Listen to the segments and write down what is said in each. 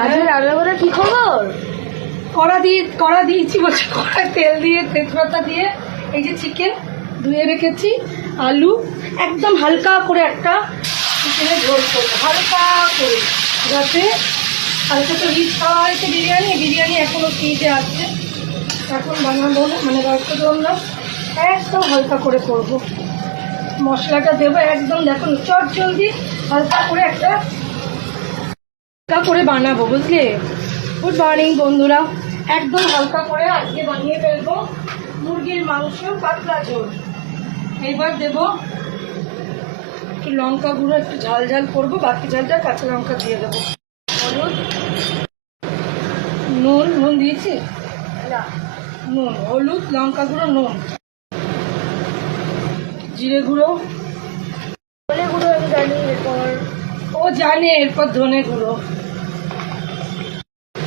আজকে রান্না করে কি খবর? কড়া দিয়েছি বলছি, কড়ায় তেল দিয়ে তেজপাতা দিয়ে এই যে চিকেন ধুয়ে রেখেছি, আলু একদম হালকা করে একটা চিকেনের ঝোল করবো, হালকা করে, যাতে হালকা তো রিচ খাওয়া হয়েছে বিরিয়ানি এখনও ফ্রিজে আছে, এখন বানাবো না, মানে রক্ত না, একদম হালকা করে করব। মশলাটা দেবো একদম, দেখুন চট জলদি হালকা করে একটা হালকা করে বানাবো, বুঝলে? গুড মর্নিং বন্ধুরা, একদম হালকা করে আজকে বানিয়ে ফেলবো মুরগির মাংস পাতলা ঝোল। এইবার দেবো একটু লঙ্কা গুঁড়ো, একটু ঝাল ঝাল করবো, বাকি ঝালটা কাঁচা লঙ্কা দিয়ে দেবো। হলুদ, নুন দিয়েছি না, নুন, হলুদ, লঙ্কা গুঁড়ো, নুন, জিরে গুঁড়ো, ধনে গুঁড়ো আমি জানি, এরপর ও জানে, এরপর ধনে গুঁড়ো।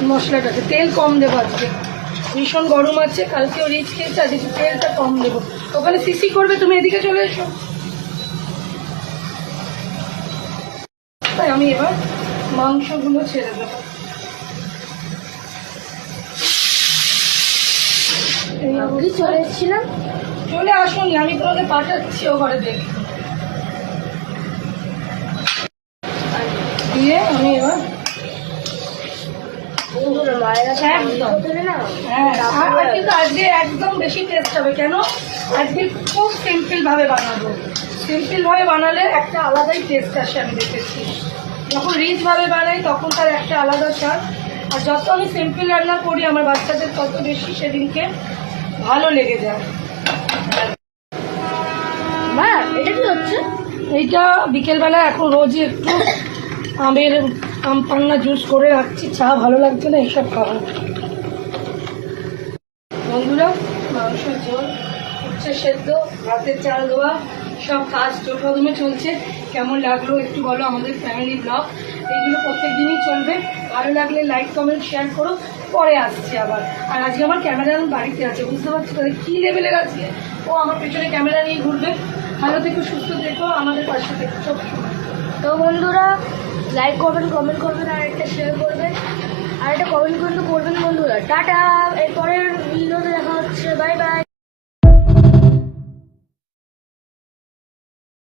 মশলাটাকে তেল কম দেবো আজকে, ভীষণ গরম আছে, কালকেও রিচ খেয়েছে, আজকে তেলটা কম দেবো। ওখানে সিসি করবে, তুমি এদিকে চলে এসো। তাই আমি এবার মাংসগুলো ছেড়ে দেবো। আমি চলে এসেছিলাম। চলে আসুন, আমি তোমাকে পাঠাচ্ছি ও ঘরে দেখে দিয়ে। আমি এবার কিন্তু আজকে একদম বেশি টেস্ট হবে, কেন আজকে খুব সিম্পল ভাবে বানাবো। সিম্পল ভাবে বানালে একটা আলাদাই টেস্ট আসে, আমি দেখেছি। যখন রিচ ভাবে বানাই তখন তার একটা আলাদা স্বাদ, আর যত আমি সিম্পল রান্না করি আমার বাচ্চাদের তত বেশি সেদিনকে ভালো লেগে যায়। মা, এটা কি হচ্ছে? এইটা বিকেলবেলা এখন রোজই একটু আমের আম পান্না জুস করে রাখছি, চা ভালো লাগছে না, এইসব খাওয়া। বন্ধুরা, মাংসের ঝোল, উচ্ছে সেদ্ধ, ভাতের চাল দেওয়া, সব কাজ প্রথমে চলছে। কেমন লাগলো একটু বলো, আমাদের ফ্যামিলি ব্লগ এইগুলো প্রত্যেক দিনই চলবে। ভালো লাগলে লাইক কমেন্ট শেয়ার করো। পরে আসছি আবার। আর আজকে আমার ক্যামেরাম্যান বাড়িতে আছে, বুঝতে পারছি তাদের কী লেভেলের আছে, ও আমার পেছনে ক্যামেরা নিয়ে ঘুরবে। ভালো থেকো, সুস্থ থেকো, আমাদের পাশে থেকো সব সময়। তো বন্ধুরা, লাইক করবেন, কমেন্ট করবেন, আর একটা শেয়ার করবেন, আর একটা কমেন্ট কিন্তু করবেন বন্ধুরা। টাটা, এরপরের ভিডিওতে দেখা হচ্ছে, বাই বাই।